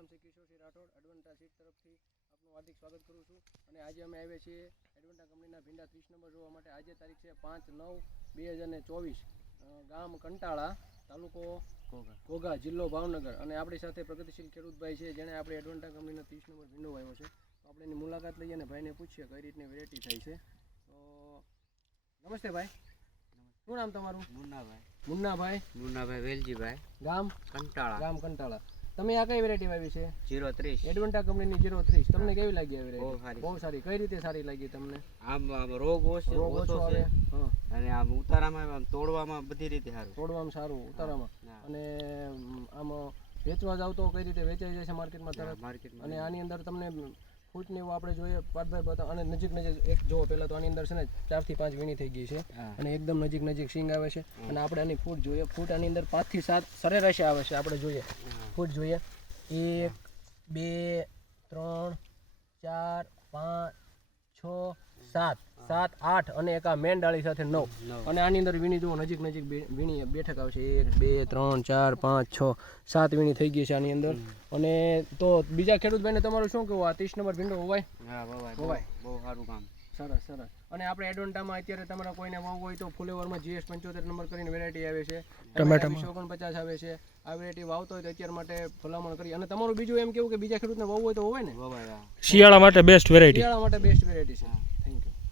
નામ છે કિશોરસિંહ રાઠોડ એડવન્ટા સીટ તરફથી આપનું હાર્દિક સ્વાગત કરું છું. અને આજે અમે આવ્યા છીએ એડવન્ટા કંપનીના ભીંડા ત્રીસ નંબર જોવા માટે. આજે તારીખ છે પાંચ નવ બે હજાર ને ચોવીસ ગામ કંટાળા તાલુકો ઘોઘા. જિલ્લો ભાવનગર. અને આપણી સાથે પ્રગતિશીલ ખેડૂતભાઈ છે જેણે આપણે એડવન્ટા કંપનીનો ત્રીસ નંબર ભીંડો આવ્યો છે. તો આપણે એની મુલાકાત લઈએ અને ભાઈને પૂછીએ કઈ રીતની વેરાયટી થાય છે. તો નમસ્તે ભાઈ. શું નામ તમારું? મુન્નાભાઈ. મુન્નાભાઈ. મુન્નાભાઈ વેલજીભાઈ. ગામ? કંટાળા. ગામ કંટાળા. તમે આ કઈ વેરાયટી વાવી છે? જીરો ત્રીસ. એડવન્ટા કંપનીની જીરો ત્રીસ. તમને કેવી લાગી આ વેરાયટી બહુ સારી. કઈ રીતે સારી લાગી તમને? આમ આમ રોગ ઓછો રોગ ઓછો આવે. અને આમ ઉતારામાં આમ તોડવામાં બધી રીતે સારું તોડવામાં સારું ઉતારામાં. અને આમ વેચવા જાવ તો કઈ રીતે વેચાઈ જાય છે માર્કેટમાં તરત? માર્કેટ અને આની અંદર તમને ફૂટની એવું આપણે જોઈએ પાર્થભાઈ બતાવ અને નજીક નજીક એક જો પહેલાં તો આની અંદર છે ને ચારથી પાંચ વીણી થઈ ગઈ છે. અને એકદમ નજીક નજીક સિંગ આવે છે. અને આપણે આની ફૂટ જોઈએ. ફૂટ આની અંદર પાંચથી સાત સરેરાશે આવે છે આપણે જોઈએ. ફૂટ જોઈએ. એક બે ત્રણ ચાર પાંચ છ સાત. સાત આઠ અને એક આ મેન ડાળી સાથે નવ. અને આની અંદર વીણી જુઓ નજીક નજીક વીણી બેઠક આવશે. એક બે ત્રણ ચાર પાંચ છ સાત વીણી થઈ ગઈ છે આની અંદર. અને તો બીજા ખેડૂતભાઈને તમારું શું કહેવું? આ ત્રીસ નંબર ભીંડો હોવાય? હા વવાય વવાય. બહુ બહુ સારું કામ. સરસ સરસ. અને આપણે એડોન્ટામાં અત્યારે તમારા કોઈને વાવવું હોય તો ફુલેવરમાં જીએસ પંચોતેર નંબર કરીને વેરાયટી આવે છે. ટમેટા ઓગણપચાસ આવે છે. આ વેરાયટી વાવતો હોય તો અત્યાર માટે ભલામણ કરી. અને તમારું બીજું એમ કેવું કે બીજા ખેડૂતને વાવવું હોય તો હોય ને? શિયાળા માટે બેસ્ટ વેરાયટી શિયાળા માટે બેસ્ટ વેરાયટી છે. Thank you